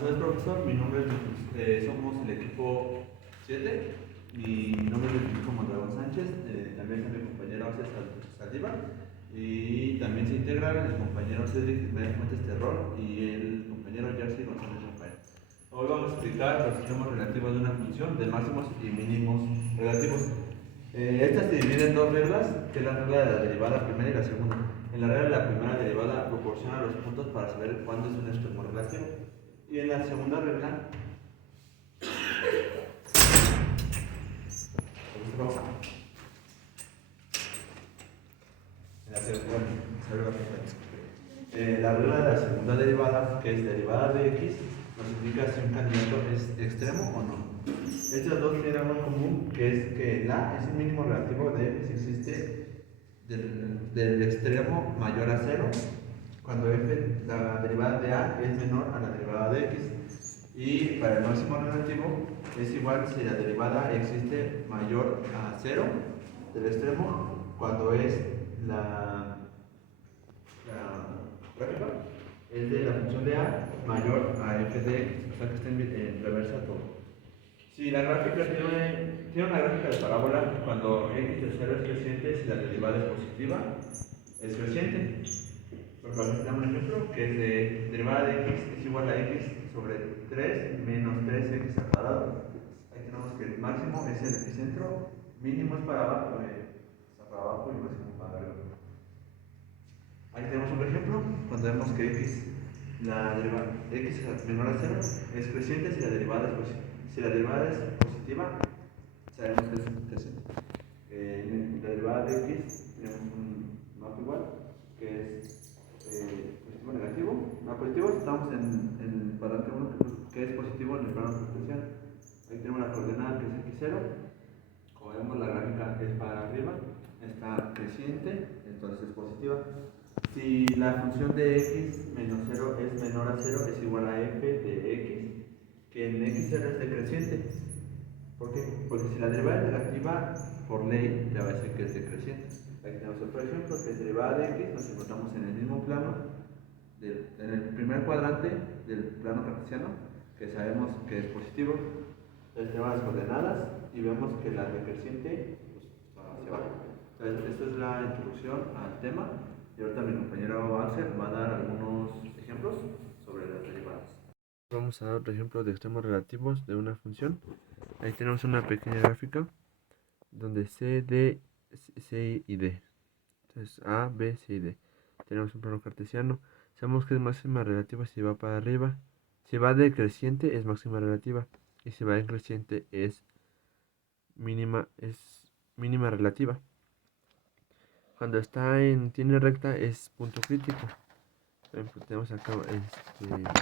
Buenas tardes, profesor. Mi nombre es somos el equipo 7. Mi nombre es Federico Mondragón Sánchez. También está mi compañero César Saldívar. Y también se integra el compañero Cedric Ismael Fuentes Terror y el compañero Jersey González Rafael. Hoy vamos a explicar los extremos relativos de una función de máximos y mínimos relativos. Esta se divide en dos reglas, que es la regla de la derivada primera y la segunda. En la regla de la primera derivada proporciona los puntos para saber cuándo es un extremo relativo. Y en la segunda regla, en la la regla de la segunda derivada, que es derivada de x, nos indica si un candidato es extremo o no. Estos dos tienen algo en común, que es que la es el mínimo relativo de f si existe del extremo mayor a 0, cuando f, la derivada de a es menor a la derivada de x. Y para el máximo relativo es igual si la derivada existe mayor a 0 del extremo, cuando es la gráfica es de la función de a mayor a f de x, o sea que está en reversa todo. Si la gráfica tiene una gráfica de parábola, cuando x de 0 es creciente, si la derivada es positiva, es creciente. Por ejemplo, aquí tenemos un ejemplo que es de derivada de x es igual a x sobre 3 menos 3x al cuadrado. Ahí tenemos que el máximo es el epicentro, mínimo es para abajo, para abajo y máximo para arriba. Aquí tenemos un ejemplo, cuando vemos que x, la derivada x menor a 0 es creciente si la derivada es positiva. Si la derivada es positiva, sabemos que es creciente. En la derivada de x tenemos un mapa igual, que es positivo negativo. No, positivo estamos en el cuadrante 1, que es positivo en el plano cartesiano. Ahí tenemos la coordenada que es x0. Como vemos, la gráfica es para arriba, está creciente, entonces es positiva. Si la función de x menos 0 es menor a 0, es igual a f de x, que en x0 es decreciente. ¿Por qué? Porque si la derivada es negativa, por ley ya va a decir que es decreciente. Aquí tenemos otro ejemplo, que es derivada de x, nos encontramos en el mismo plano, en el primer cuadrante del plano cartesiano, que sabemos que es positivo. Entonces tenemos las coordenadas y vemos que la decreciente pues, va hacia abajo. Entonces, esta es la introducción al tema. Y ahorita mi compañero Axel va a dar algunos ejemplos sobre las derivadas. Vamos a dar otro ejemplo de extremos relativos de una función. Ahí tenemos una pequeña gráfica donde C, D, C y D. Entonces A, B, C y D. Tenemos un plano cartesiano. Sabemos que es máxima relativa si va para arriba. Si va decreciente es máxima relativa. Y si va decreciente es mínima relativa. Cuando está en tiene recta es punto crítico. Por ejemplo, tenemos acá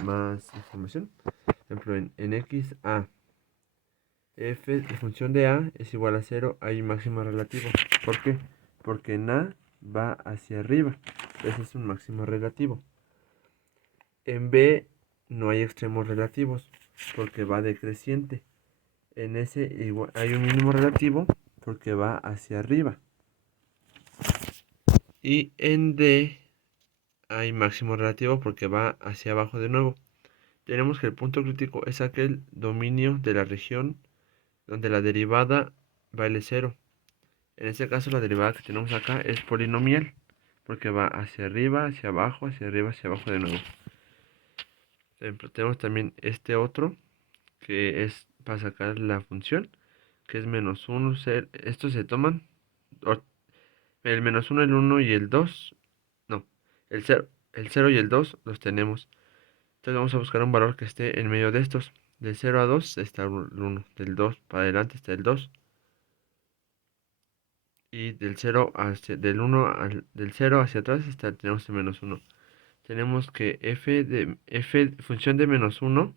más información. Por ejemplo, en x, a. F, la función de a es igual a 0, hay máximo relativo. ¿Por qué? Porque en a va hacia arriba. Ese es un máximo relativo. En b no hay extremos relativos porque va decreciente. En S igual, hay un mínimo relativo porque va hacia arriba. Y en D hay máximo relativo porque va hacia abajo de nuevo. Tenemos que el punto crítico es aquel dominio de la región donde la derivada vale 0. En este caso la derivada que tenemos acá es polinomial porque va hacia arriba, hacia abajo, hacia arriba, hacia abajo de nuevo. Tenemos también este otro que es para sacar la función, que es menos 1, estos se toman, el menos 1, el 1 y el 2, no, el 0 y el 2 los tenemos. Entonces vamos a buscar un valor que esté en medio de estos. Del 0 a 2 está el 1, del 2 para adelante está el 2. Y del 0 del 0 hacia atrás tenemos el menos 1. Tenemos que función de menos 1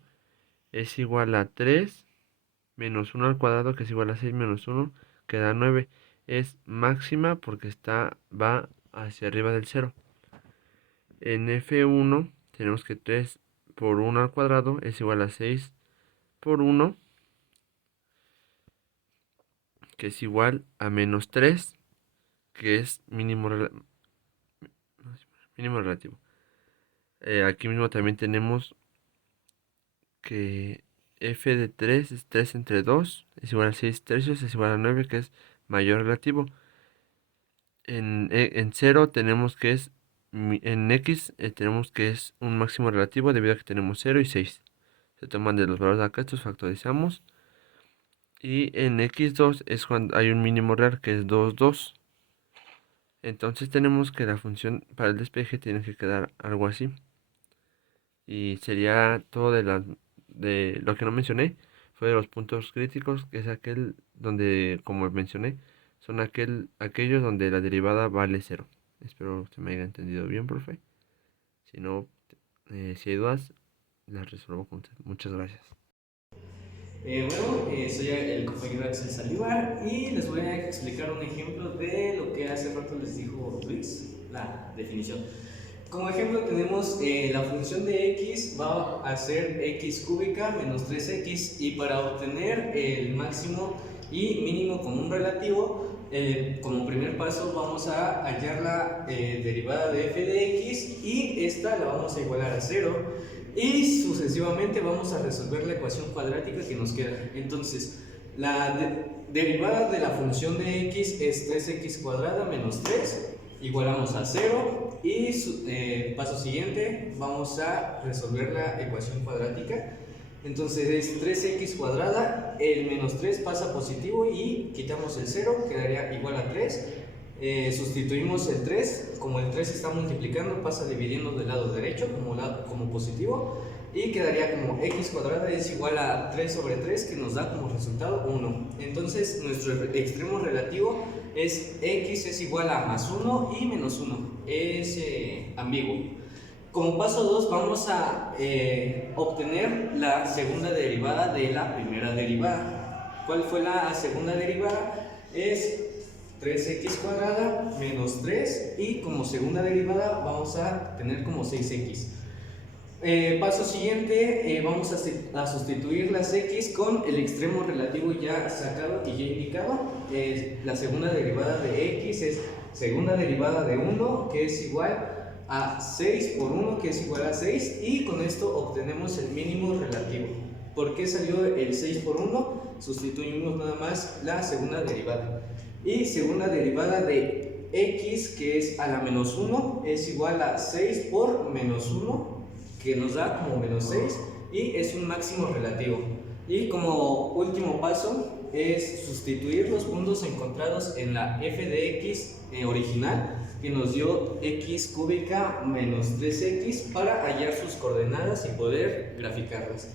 es igual a 3 menos 1 al cuadrado, que es igual a 6 menos 1, que da 9. Es máxima porque va hacia arriba del 0. En F1 tenemos que 3 por 1 al cuadrado es igual a 6 por 1, que es igual a menos 3, que es mínimo relativo. Aquí mismo también tenemos que f de 3 es 3 entre 2, es igual a 6 tercios, es igual a 9, que es mayor relativo. En 0 tenemos que es, en x tenemos que es un máximo relativo debido a que tenemos 0 y 6. Se toman de los valores de acá, estos factorizamos. Y en x2 es cuando hay un mínimo real que es 2, 2. Entonces tenemos que la función para el despeje tiene que quedar algo así. Y sería todo de lo que no mencioné, fue de los puntos críticos, que es aquel donde, como mencioné, son aquellos donde la derivada vale cero. Espero se me haya entendido bien, profe. Si no, si hay dudas, las resuelvo con usted. Muchas gracias. Soy el compañero Axel Salivar y les voy a explicar un ejemplo de lo que hace rato les dijo Luis, la definición. Como ejemplo tenemos la función de x va a ser x cúbica menos 3x, y para obtener el máximo y mínimo común relativo, como primer paso vamos a hallar la derivada de f de x, y esta la vamos a igualar a 0, y sucesivamente vamos a resolver la ecuación cuadrática que nos queda. Entonces la derivada de la función de x es 3x cuadrada menos 3, igualamos a 0, y paso siguiente vamos a resolver la ecuación cuadrática. Entonces es 3x cuadrada, el menos 3 pasa positivo y quitamos el 0, quedaría igual a 3. Sustituimos el 3, como el 3 está multiplicando, pasa dividiendo del lado derecho como positivo, y quedaría como x cuadrada es igual a 3 sobre 3, que nos da como resultado 1. Entonces nuestro extremo relativo es x es igual a más 1 y menos 1, es ambiguo. Como paso 2 vamos a obtener la segunda derivada de la primera derivada. ¿Cuál fue la segunda derivada? Es 3x cuadrada menos 3, y como segunda derivada vamos a tener como 6x. Paso siguiente, vamos a sustituir las x con el extremo relativo ya sacado y ya indicado. La segunda derivada de x es segunda derivada de 1, que es igual a 6 por 1, que es igual a 6, y con esto obtenemos el mínimo relativo. ¿Por qué salió el 6 por 1? Sustituimos nada más la segunda derivada. Y segunda derivada de x, que es a la menos 1, es igual a 6 por menos 1, que nos da como menos 6, y es un máximo relativo. Y como último paso es sustituir los puntos encontrados en la f de x original, que nos dio x cúbica menos 3x, para hallar sus coordenadas y poder graficarlas.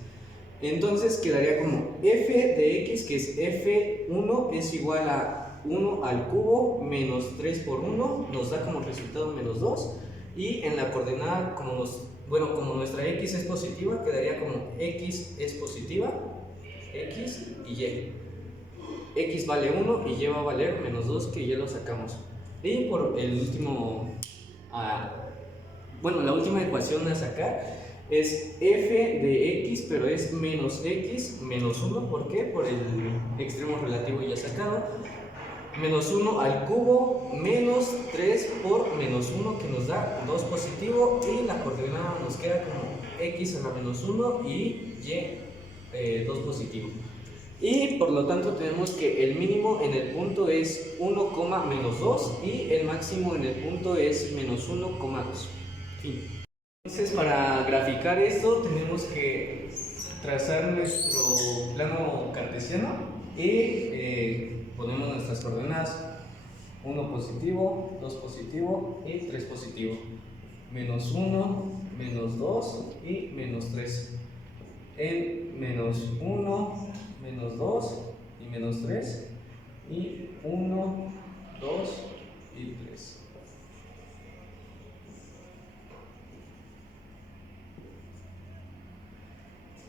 Entonces quedaría como f de x, que es f1, es igual a 1 al cubo menos 3 por 1, nos da como resultado menos 2, y en la coordenada, como nuestra x es positiva, quedaría como x es positiva, x y y. X vale 1 y y va a valer menos 2, que ya lo sacamos. Y por el último, la última ecuación a sacar es f de x, pero es menos x menos 1. ¿Por qué? Por el extremo relativo ya sacado. Menos 1 al cubo menos 3 por menos 1, que nos da 2 positivo, y la coordenada nos queda como x a la menos 1 y y 2 positivo. Y por lo tanto tenemos que el mínimo en el punto es 1, menos 2, y el máximo en el punto es menos 1,2. Fin. Entonces, para graficar esto tenemos que trazar nuestro plano cartesiano y ponemos nuestras coordenadas: 1 positivo, 2 positivo y 3 positivo, menos 1, menos 2 y menos 3. En menos 1, menos 2 y menos 3, y 1, 2 y 3.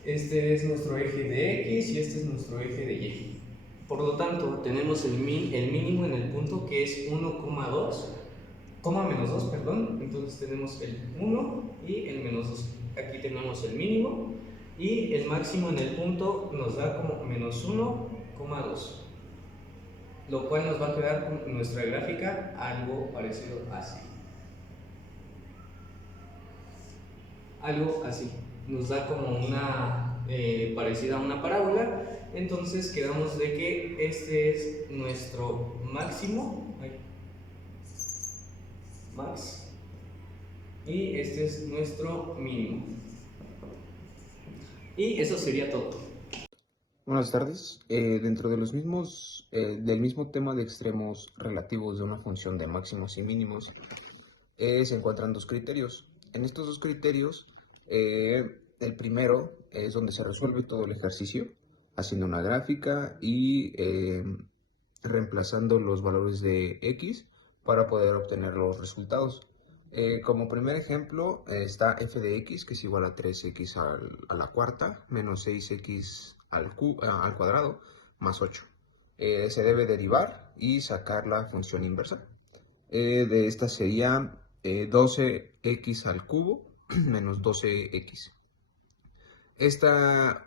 Este es nuestro eje de x y este es nuestro eje de y. Por lo tanto, tenemos el mínimo en el punto, que es 1,2, menos 2, perdón. Entonces tenemos el 1 y el menos 2. Aquí tenemos el mínimo, y el máximo en el punto nos da como menos 1,2, lo cual nos va a quedar con nuestra gráfica algo parecido así. Algo así. Nos da como una parecida a una parábola. Entonces quedamos de que este es nuestro máximo, max, y este es nuestro mínimo. Y eso sería todo. Buenas tardes. Dentro de los del mismo tema de extremos relativos de una función de máximos y mínimos, se encuentran dos criterios. En estos dos criterios, el primero es donde se resuelve todo el ejercicio, haciendo una gráfica y reemplazando los valores de x para poder obtener los resultados. Como primer ejemplo está f de x, que es igual a 3x a la cuarta menos 6x al cuadrado más 8. Se debe derivar y sacar la función inversa. De esta sería 12x al cubo menos 12x. Esta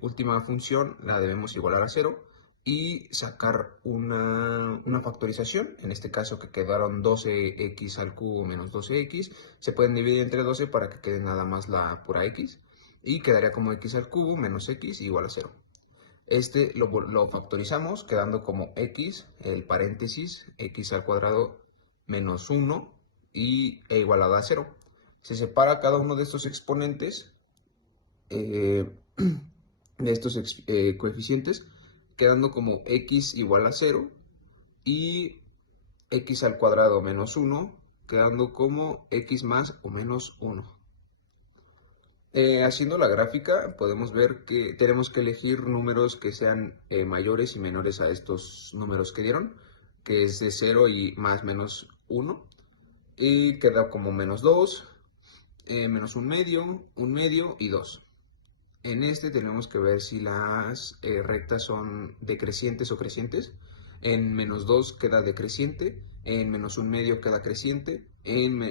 última función la debemos igualar a 0 y sacar una factorización, en este caso que quedaron 12x al cubo menos 12x, se pueden dividir entre 12 para que quede nada más la pura x, y quedaría como x al cubo menos x igual a 0. Lo factorizamos quedando como x, el paréntesis, x al cuadrado menos 1 e igualado a 0. Se separa cada uno de estos exponentes, de estos coeficientes, quedando como x igual a 0 y x al cuadrado menos 1, quedando como x más o menos 1. Haciendo la gráfica podemos ver que tenemos que elegir números que sean mayores y menores a estos números que dieron, que es de 0 y más menos 1, y queda como menos 2, menos un medio y 2. En este tenemos que ver si las rectas son decrecientes o crecientes. En menos 2 queda decreciente, en menos un medio queda creciente, en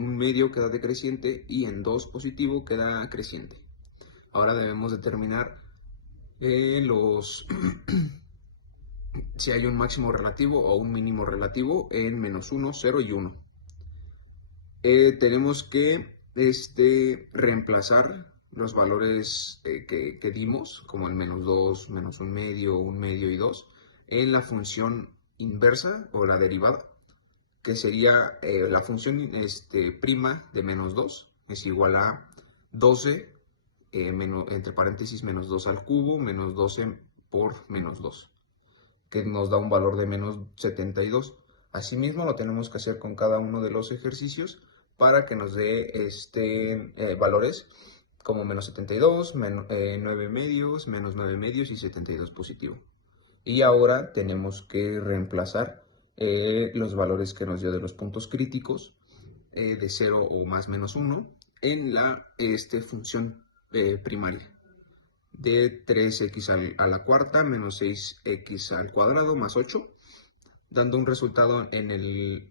un medio queda decreciente y en 2 positivo queda creciente. Ahora debemos determinar si hay un máximo relativo o un mínimo relativo en menos 1, 0 y 1. Tenemos que reemplazar los valores que dimos, como el menos 2, menos un medio y 2, en la función inversa o la derivada, que sería la función prima de menos 2 es igual a 12, entre paréntesis menos 2 al cubo, menos 12 por menos 2, que nos da un valor de menos 72. Asimismo lo tenemos que hacer con cada uno de los ejercicios para que nos dé valores como menos 72, 9 medios, menos 9 medios y 72 positivo. Y ahora tenemos que reemplazar los valores que nos dio de los puntos críticos de 0 o más menos 1 en la función primaria de 3x a la cuarta menos 6x al cuadrado más 8, dando un resultado en el,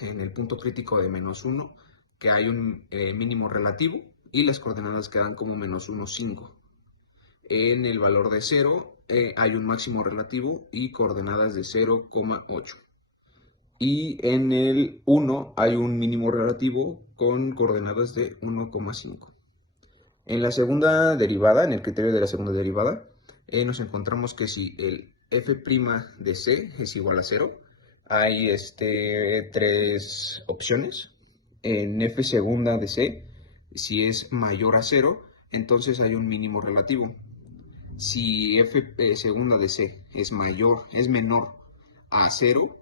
en el punto crítico de menos 1, que hay un mínimo relativo y las coordenadas quedan como menos 1, 5. En el valor de 0 hay un máximo relativo y coordenadas de 0,8. Y en el 1 hay un mínimo relativo con coordenadas de 1,5. En la segunda derivada, en el criterio de la segunda derivada, nos encontramos que si el f' de c es igual a 0, hay tres opciones. En f segunda de c, si es mayor a 0, entonces hay un mínimo relativo. Si f segunda de c es menor a 0,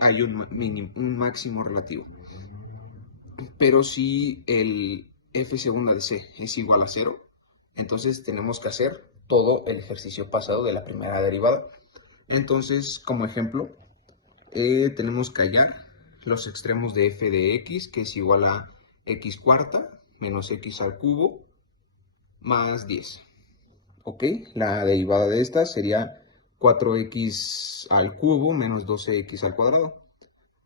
hay un máximo relativo. Pero si el f segunda de c es igual a 0, entonces tenemos que hacer todo el ejercicio pasado de la primera derivada. Entonces, como ejemplo, tenemos que hallar los extremos de f de x, que es igual a x cuarta menos x al cubo más 10. Ok, la derivada de esta sería 4x al cubo menos 12x al cuadrado.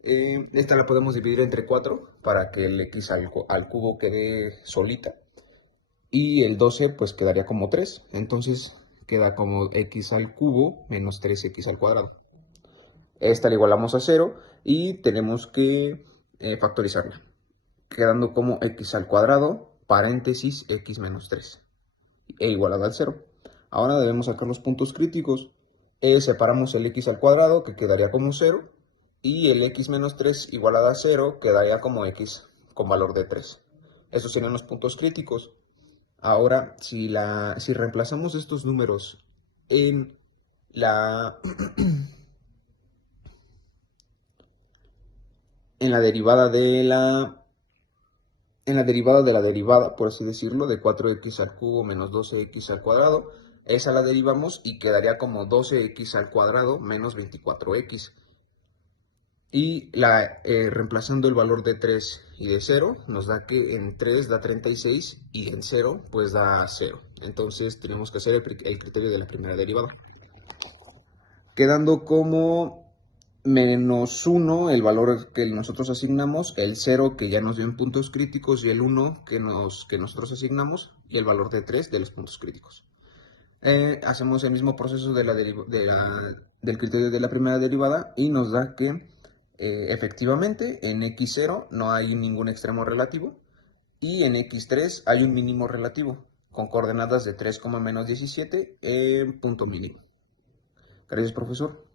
Esta la podemos dividir entre 4 para que el x al cubo quede solita. Y el 12 pues quedaría como 3. Entonces queda como x al cubo menos 3x al cuadrado. Esta la igualamos a 0 y tenemos que factorizarla, quedando como x al cuadrado, paréntesis, x menos 3. e igualada al 0. Ahora debemos sacar los puntos críticos. Separamos el x al cuadrado, que quedaría como 0, y el x menos 3 igualada a 0 quedaría como x con valor de 3. Estos serían los puntos críticos. Ahora, si reemplazamos estos números en la, en la derivada de la derivada, por así decirlo, de 4x al cubo menos 12x al cuadrado, esa la derivamos y quedaría como 12x al cuadrado menos 24x. Y reemplazando el valor de 3 y de 0, nos da que en 3 da 36 y en 0 pues da 0. Entonces tenemos que hacer el criterio de la primera derivada. Quedando como menos 1 el valor que nosotros asignamos, el 0 que ya nos dio en puntos críticos y el 1 que nosotros asignamos y el valor de 3 de los puntos críticos. Hacemos el mismo proceso del criterio de la primera derivada y nos da que efectivamente en x0 no hay ningún extremo relativo y en x3 hay un mínimo relativo con coordenadas de 3, menos 17 en punto mínimo. Gracias, profesor.